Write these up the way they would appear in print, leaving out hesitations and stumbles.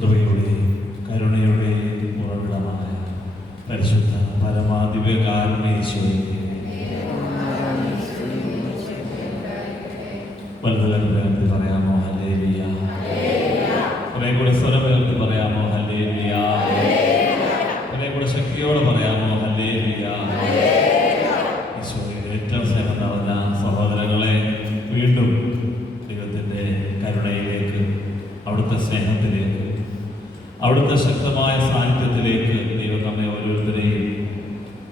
കൃപയുടെയും കരുണയുടെയും ഉറവിടമായ പരിശുദ്ധ പരമാധിപകാരുണ്യേശ്വരി വലുതുകരുതി പറയാമോ ഹല്ലേലൂയ? കുറെ കൂടെ സ്വരമുയർത്തി പറയാമോ ഹല്ലേലൂയ? കുറെ കൂടെ ശക്തിയോടെ പറയാമോ ഹല്ലേലൂയ? ഈശോയുടെ ഏറ്റവും സ്നേഹം നിറഞ്ഞ സഹോദരങ്ങളെ, വീണ്ടും ദൈവത്തിൻ്റെ കരുണയിലേക്ക്, അവിടുത്തെ സ്നേഹത്തിലേക്ക്, അവിടുത്തെ ശക്തമായ സാന്നിധ്യത്തിലേക്ക് ദൈവം നമ്മെ ഓരോരുത്തരെയും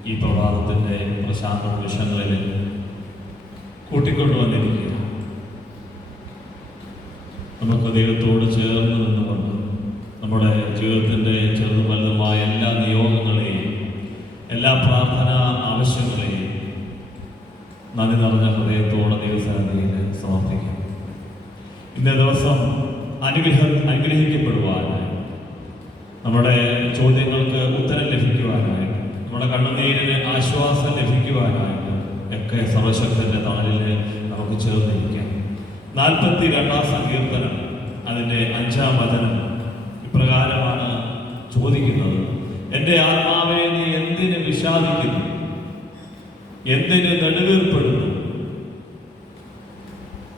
ഈ പ്രഭാതത്തിൻ്റെ പ്രശാന്ത നിമിഷങ്ങളിൽ കൂട്ടിക്കൊണ്ടുവന്നിരിക്കുക. നമുക്ക് ദൈവത്തോട് ചേർന്ന് നിന്നുകൊണ്ട് നമ്മുടെ ജീവിതത്തിൻ്റെ ചെറുതും വലുതുമായ എല്ലാ നിയോഗങ്ങളെയും എല്ലാ പ്രാർത്ഥനാ ആവശ്യങ്ങളെയും നന്ദി നിറഞ്ഞ ഹൃദയത്തോടെ ദൈവസന്നിധിയിൽ സമർപ്പിക്കാം. ഇന്നേ ദിവസം അനുഗ്രഹിക്കപ്പെടുവാനായി, നമ്മുടെ ചോദ്യങ്ങൾക്ക് ഉത്തരം ലഭിക്കുവാനായിട്ട്, നമ്മുടെ കണ്ണുനീരിന് ആശ്വാസം ലഭിക്കുവാനായിട്ട് ഒക്കെ സർവശക്തന്റെ നാളിൽ നമുക്ക് ചേർന്നിരിക്കാം. 42-ാം സങ്കീർത്തനം അതിൻ്റെ 5-ാം വചനം ഇപ്രകാരമാണ് ചോദിക്കുന്നത്: എൻ്റെ ആത്മാവെ, നീ എന്തിന് വിഷാദിക്കുന്നു? എന്തിന് നെടുവീർപ്പെടുന്നു?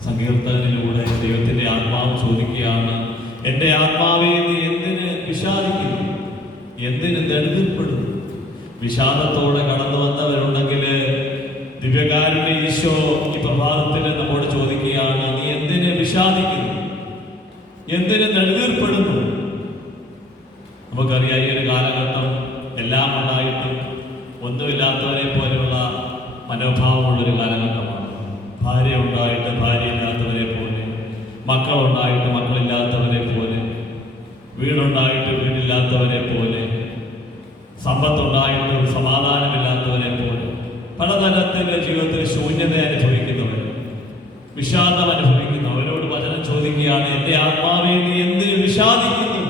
സങ്കീർത്തനിലൂടെ ദൈവത്തിൻ്റെ ആത്മാവ് ചോദിക്കുകയാണ്, എൻ്റെ ആത്മാവെ, നീ എന്തിന് വിഷാദിക്കുന്നു? എന്തിന് നെടുവീർപ്പെടുന്നു? വിഷാദത്തോടെ കടന്നു വന്നവരുണ്ടെങ്കിൽ ദിവ്യകാരുണ്യ ഈശോ ഈ പ്രഭാതത്തിൽ നമ്മോട് ചോദിക്കുകയാണ്, നീ എന്തിന് വിഷാദിക്കുന്നു? എന്തിന് നെടുവീർപ്പെടുന്നു? നമുക്കറിയാം, ഈ ഒരു കാലഘട്ടം എല്ലാം ഉണ്ടായിട്ടും ഒന്നുമില്ലാത്തവരെ പോലെയുള്ള മനോഭാവമുള്ളൊരു കാലഘട്ടമാണ്. ഭാര്യ ഉണ്ടായിട്ട് ഭാര്യയില്ലാത്തവരെ പോലെ, മക്കളുണ്ടായിട്ട് മക്കളില്ലാത്തവരെ പോലെ, വീടുണ്ടായിട്ട് വീടില്ലാത്തവരെ പോലെ, സമ്പത്തുണ്ടായിട്ട് സമാധാനമില്ലാത്തവരെ പോലെ, പലതരത്തിലെ ജീവിതത്തിൽ ശൂന്യത അനുഭവിക്കുന്നവർ, വിഷാദം അനുഭവിക്കുന്നവരോട് വചനം ചോദിക്കുകയാണ്, എൻ്റെ ആത്മാവെ, നീ എന്തിന് വിഷാദിക്കുന്നു?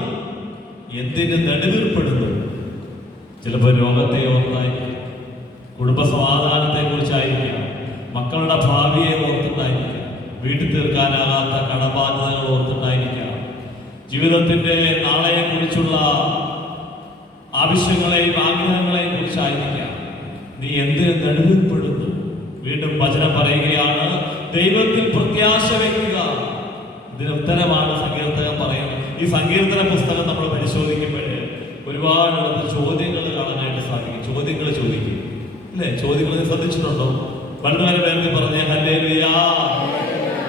എന്തിന് നെടുവീർപ്പെടുന്നു? ചിലപ്പോൾ രോഗത്തെ ഓർത്തായിരിക്കും, കുടുംബ സമാധാനത്തെ കുറിച്ചായിരിക്കും, മക്കളുടെ ഭാവിയെ ഓർത്തിട്ടായിരിക്കാം, വീട്ടിൽ തീർക്കാനാകാത്ത കടബാധ്യതകൾ ഓർത്തിട്ടായിരിക്കാം, ജീവിതത്തിൻ്റെ നാളെയെക്കുറിച്ചുള്ള ആവശ്യങ്ങളെയും ആഗ്രഹങ്ങളെയും കുറിച്ചായിരിക്കാം. നീ എന്തിന് നെടുവീർപ്പെടുന്നു? വീണ്ടും വചനം പറയുകയാണ്, ദൈവത്തിൽ പ്രത്യാശ വയ്ക്കുക. ഇതിന് ഉത്തരമാണ് സങ്കീർത്തകൻ പറയുന്നത്. ഈ സങ്കീർത്തന പുസ്തകം നമ്മൾ പരിശോധിക്കുമ്പോൾ ഒരുപാട് ചോദ്യങ്ങൾ കാണാനായിട്ട് സാധിക്കും. ചോദ്യങ്ങൾ ചോദിക്കും, അല്ലേ? ചോദ്യങ്ങൾ ശ്രദ്ധിച്ചിട്ടുണ്ടോ? പണ്ടുകാലം വേണ്ടി പറഞ്ഞേ ഹല്ലേലൂയ.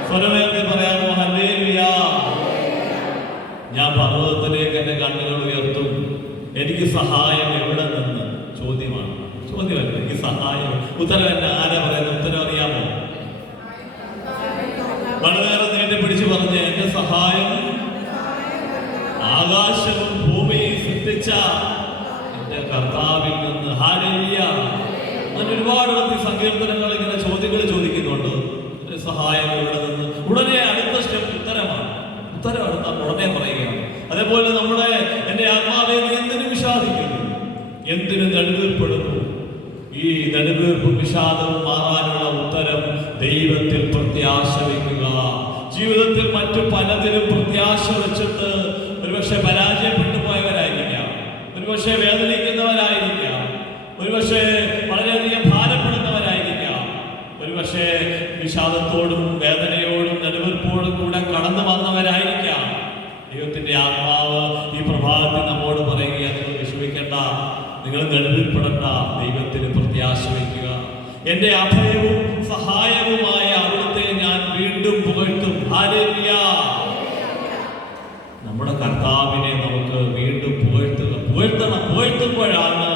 സ്വരമേർത്തി പറയാമോ ഹല്ലേലൂയ? ഞാൻ പർവ്വതത്തിലേക്ക് എൻ്റെ കണ്ണുകൾ ഉയർത്തും, എനിക്ക് സഹായം എവിടെ നിന്ന്? ചോദ്യമാണ്, ചോദ്യമല്ല. എനിക്ക് സഹായം, ഉത്തരം എന്നെ ആരാ പറയുന്നത്? ഉത്തരം അറിയാമോ? പണ്ടുകാലം നേരിട്ട് പിടിച്ചു പറഞ്ഞ്, എന്റെ സഹായം ആകാശവും ഭൂമിയും സൃഷ്ടിച്ച എന്റെ കർത്താവിൽ നിന്ന്. ഹല്ലേലൂയ. അങ്ങനെ ഒരുപാട് സങ്കീർത്തനങ്ങൾ ഇങ്ങനെ ചോദ്യങ്ങൾ ചോദിക്കുന്നുണ്ട്. സഹായം എവിടെ നിന്ന്? ഉടനെ അടുത്ത സ്റ്റെപ്പ് ഉത്തരമാണ്. ഉത്തരം അടുത്ത ഉടനെ പറയുകയാണ്. അതേപോലെ നമ്മുടെ എൻ്റെ ആത്മാവെ, നീ എന്തിനു വിഷാദിക്കുന്നു? എന്തിനു നെടുവീർപ്പെടുന്നു? ഈ നെടുവീർപ്പും വിഷാദവും മാറാനുള്ള ഉത്തരം ദൈവത്തിൽ പ്രത്യാശ വയ്ക്കുക. ജീവിതത്തിൽ മറ്റു പലതിലും പ്രത്യാശ വെച്ചിട്ട് ഒരുപക്ഷെ പരാജയപ്പെട്ടു പോയവരായിരിക്കാം, ഒരുപക്ഷെ വേദനിക്കുന്നവരായിരിക്കാം, ഒരുപക്ഷെ വളരെയധികം ഭാരപ്പെടുന്നവരായിരിക്കാം, ഒരുപക്ഷെ വിഷാദത്തോടും വേദനയോടും നെടുവീർപ്പോടും കൂടെ കടന്നു വന്നവരായിരിക്കാം. ദൈവത്തിന്റെ ആത്മാവ് ഈ പ്രഭാതത്തിൽ നമ്മോട് പറയുക, നിങ്ങൾ വിഷമിക്കേണ്ട, നിങ്ങൾ നെടുവീർപ്പെടേണ്ട, ദൈവത്തിന് പ്രത്യാശ വയ്ക്കുക. എന്റെ അഭയവും സഹായവുമായ അവിടുത്തെ ഞാൻ വീണ്ടും പുകഴ്ത്തും. ഹല്ലേലൂയ. നമ്മുടെ കർത്താവിനെ നമുക്ക് വീണ്ടും പുകഴ്ത്തണം. പുകഴ്ത്തുമ്പോഴാണ്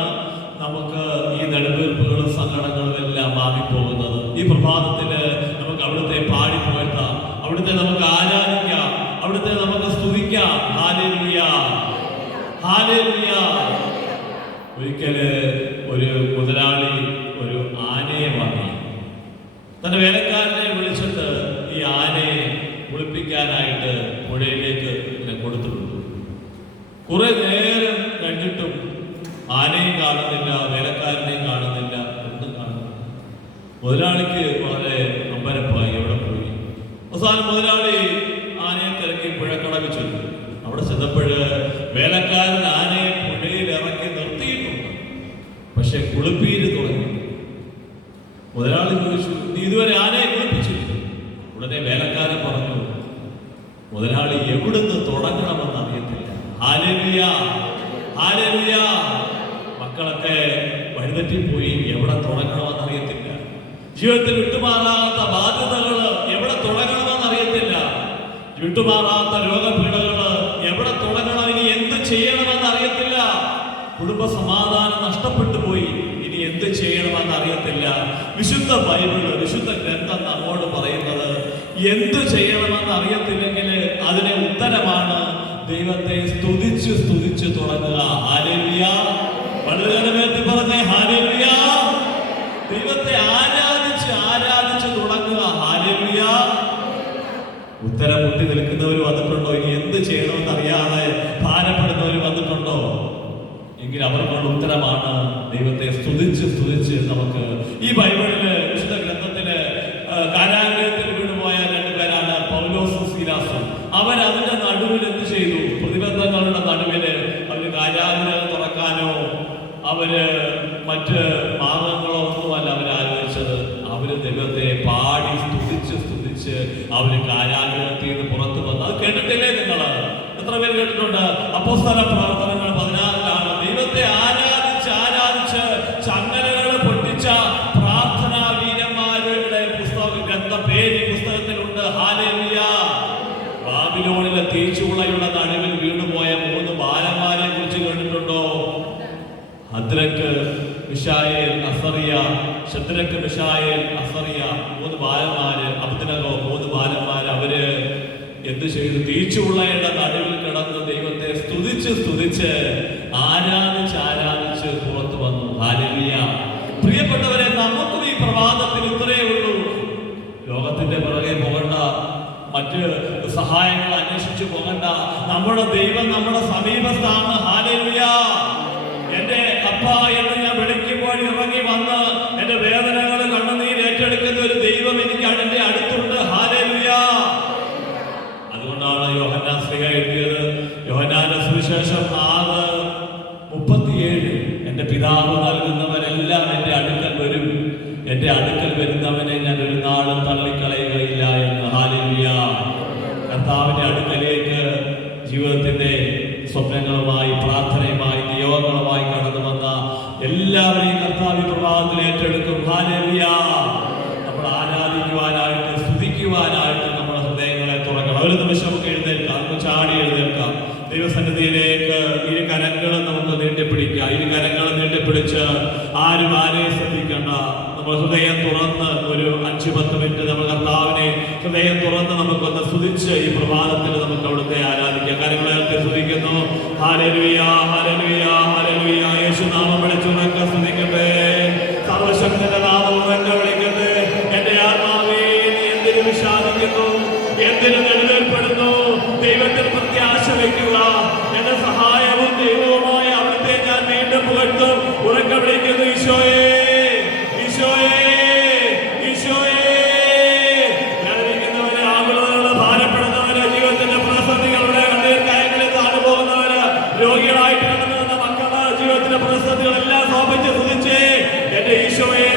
നമുക്ക് ഈ നെടുവീർപ്പുകളും സങ്കടങ്ങളും എല്ലാം മാറിപ്പോകുന്നത്. ഈ പ്രഭാതത്തിൽ നമുക്ക് അവിടുത്തെ പാടി പുകഴ്ത്താം, അവിടുത്തെ നമുക്ക് ആരാധിക്കാം, അവിടുത്തെ നമുക്ക് സ്തുതിക്കാം. Hallelujah, hallelujah. ഒരിക്കല് ഒരു മുതലാളി ഒരു ആനയെ വാങ്ങി. തന്റെ വേലക്കാരനെ വിളിച്ചിട്ട് ഈ ആനയെ കുളിപ്പിക്കാനായിട്ട് പുഴയിലേക്ക് കൊടുത്തു. കുറെ നേരം കഴിഞ്ഞിട്ടും ആനയും കാണുന്നില്ല, വേലക്കാരനെയും കാണുന്നില്ല, ഒന്നും കാണുന്നില്ല. മുതലാളിക്ക് വളരെ അമ്പരപ്പായി, എവിടെ പോയി? അവസാനം മുതലാളി ആനയെ തിരക്കി പുഴക്കടവിച്ചു. അവിടെ ചെന്നപ്പോൾ ഹല്ലേലൂയ, ഹല്ലേലൂയ. മക്കളൊക്കെ വഴിതെറ്റിപ്പോയി, എവിടെ തുടങ്ങണമെന്ന് അറിയത്തില്ല. ജീവിതത്തിൽ വിട്ടുമാറാത്ത ബാധ്യതകൾ എവിടെ തുടങ്ങണമെന്ന് അറിയത്തില്ല. വിട്ടുമാറാത്ത രോഗപീഠകൾ എവിടെ തുടങ്ങണം, ഇനി എന്ത് ചെയ്യണമെന്ന് അറിയത്തില്ല. കുടുംബ സമാധാനം നഷ്ടപ്പെട്ടു പോയി, ഇനി എന്ത് ചെയ്യണമെന്ന് അറിയത്തില്ല. വിശുദ്ധ ബൈബിള്, വിശുദ്ധ ഗ്രന്ഥം നമ്മോട് പറയുന്നത് എന്ത് ചെയ്യണമെന്ന് അറിയത്തില്ലെങ്കിൽ അതിന് ഉത്തരമാണ് ദൈവത്തെ സ്തുതിച്ച് സ്തുതിച്ച് തുടങ്ങുക. ഹല്ലേലൂയ. വളരെ പറഞ്ഞേ ഹല്ലേലൂയ. ദൈവത്തെ ആരാധിച്ച് ആരാധിച്ച് തുടങ്ങുക. ഹല്ലേലൂയ. ഉത്തരം മുട്ടി നിൽക്കുന്നവർ വന്നിട്ടുണ്ടോ? ഇനി എന്ത് ചെയ്യണമെന്ന് അറിയാതെ ഭാരപ്പെടുന്നവർ വന്നിട്ടുണ്ടോ? എങ്കിൽ അവർക്കുള്ള ഉത്തരമാണ് ദൈവത്തെ സ്തുതിച്ച് സ്തുതിച്ച് നമുക്ക്. ഈ ബൈബിളില്, വിശുദ്ധ ഗ്രന്ഥത്തില് കാരാഗ്രഹത്തിൽ വീണുപോയ രണ്ടുപേരാണ് പൗലോസും സീലാസും. അവരതിന്റെ നടുവിൽ എന്ത് ചെയ്തു? പ്രതിബന്ധങ്ങളുടെ നടുവില് അവര് കാരാഗ്രഹം തുറക്കാനോ അവര് മറ്റ് മാർഗങ്ങളോ ഒന്നുമല്ല അവരാലോചിച്ചത്. അവര് ദൈവത്തെ പാടി സ്തുതിച്ച് സ്തുതിച്ച് അവര് കാരാഗ്രഹത്തിൽ നിന്ന് പുറത്തു വന്നു. അത് കേട്ടിട്ടില്ലേ നിങ്ങൾ? എത്ര പേര് കേട്ടിട്ടുണ്ട്? അപ്പോസ്തല പ്രവർത്തനങ്ങൾ 16 ദൈവത്തെ ആരാധിച്ച് ആരാധിച്ച് ചങ്ങലകൾ പൊട്ടിച്ച പ്രാർത്ഥനാ വീരന്മാരുടെ പേര് ഈ പുസ്തകത്തിലുണ്ട്. ഹല്ലേലൂയ. ബാബിലോണിലെ തീച്ചുളയുടെ നടുവിൽ വീണുപോയ 3 ബാലന്മാരെ കുറിച്ച് കേട്ടിട്ടുണ്ടോ? ഹദ്രക്ക്, മിശായേൽ, അസറിയ. ശദ്രക്ക്, മിശായേൽ, അസറിയ 3 ബാലന്മാര്. അബ്ദനഗോ 3 ബാലന്മാര്. അവര് എന്ത് ചെയ്തു? തീച്ചുളയുടെ നടുവിൽ കിടന്ന് ദൈവത്തെ സ്തുതിച്ച് സ്തുതിച്ച് ആരാധിച്ച് ആരാധിച്ച് പുറത്തു വന്നു. ഹല്ലേലൂയ. പ്രിയപ്പെട്ടവരെ, നമുക്കും ഈ പ്രഭാതത്തിൽ ഇത്രയേ ഉള്ളൂ. ലോകത്തിന്റെ പിറകെ പോകണ്ട, മറ്റ് സഹായങ്ങൾ അന്വേഷിച്ചു പോകണ്ട. നമ്മുടെ ദൈവം നമ്മുടെ സമീപത്താണ്. ഹല്ലേലൂയ. എന്റെ അപ്പ എന്ന് ഞാൻ വിളിക്കുമ്പോൾ ഇറങ്ങി വന്ന് എന്റെ വേദനകൾ കണ്ണുനീര് ഏറ്റെടുക്കുന്ന ഒരു ദൈവം എനിക്ക് എന്റെ അടുത്തുണ്ട്. ഹല്ലേലൂയ. അതുകൊണ്ടാണ് യോഹന്നാൻ ശ്ലീഹ എഴുതിയത്, യോഹന്നാന്റെ സുവിശേഷം 6:37, എന്റെ പിതാവ് നൽകുന്നവരെല്ലാം എന്റെ അടുക്കൽ വരും, എന്റെ അടുക്കൽ വരുന്നവനെ ഞാൻ ഒരു നാളും തള്ളിക്കളയുകയില്ല എന്ന്. ഹല്ലേലൂയ. കർത്താവിന്റെ അടുക്കലേക്ക് ജീവിതത്തിന്റെ സ്വപ്നങ്ങളുമായി, പ്രാർത്ഥനയുമായി, നിയോഗങ്ങളുമായി കടന്നു വന്ന എല്ലാവരെയും കർത്താവ് പ്രഭാതത്തിൽ ഏറ്റെടുക്കും. ഹല്ലേലൂയ. നമ്മൾ ആരാധിക്കുവാനായിട്ട്, സ്തുതിക്കുവാനായിട്ട് നമ്മുടെ ഹൃദയങ്ങളെ തുറക്കണം. ഒരു നിമിഷം നമുക്ക് എഴുന്നേൽക്കാം, നമുക്ക് ചാടി എഴുന്നേൽക്കാം. ദൈവസന്നിധിയിലേക്ക് ഇരു കരങ്ങളും നമുക്ക് നീട്ടിപ്പിടിക്കാം. ഇരു കരങ്ങളും നീട്ടിപ്പിടിച്ച് ആരും ആരെയും ശ്രദ്ധിക്കണ്ട. നമ്മൾ ഹൃദയം തുറന്ന് ഒരു 5-10 മിനിറ്റ് നമ്മൾ കർത്താവിനെ ഹൃദയം തുറന്ന് നമുക്കൊന്ന് സ്തുതിച്ച് ഈ പ്രഭാതത്തിൽ നമുക്ക് അവിടുത്തെ ആരാധിക്കാം. കരങ്ങളെ സ്തുതിക്കുന്നു. Hallelujah, hallelujah, hallelujah. യേശുനാമം വിളിച്ചുറക്കെ സ്തുതിക്കട്ടെ. സർവശക്തന്റെ നാമം ഉറക്കെ വിളിക്കട്ടെ. എന്റെ ആത്മാവേ, നീ എന്തിനു വിഷാദിക്കുന്നു? എന്തിനു നെടുവേർപ്പെടുന്നു? ദൈവത്തിൽ പ്രത്യാശ വയ്ക്കുക. എന്റെ സഹായവും ദൈവവുമായ അവിടുത്തെ ഞാൻ വീണ്ടും പുകഴ്ത്തും. ഉറക്കെ വിളിക്കുന്നു. ഈശോയെ, ഈശോയെ, ഈശോയെ. ഞാനിരിക്കുന്നവരെ, ആകുലതകള്, ഭാരപ്പെടുന്നവര്, ജീവിതത്തിന്റെ പ്രതിസന്ധികളുടെ കണ്ണീർക്കായങ്ങളിൽ താണുപോകുന്നവര്, രോഗികളായിട്ട് കിടന്നു വന്ന മക്കള്, ജീവിതത്തിന്റെ പ്രതിസന്ധികളെല്ലാം സമർപ്പിച്ച് സ്തുതിച്ചേ. എന്റെ ഈശോയെ,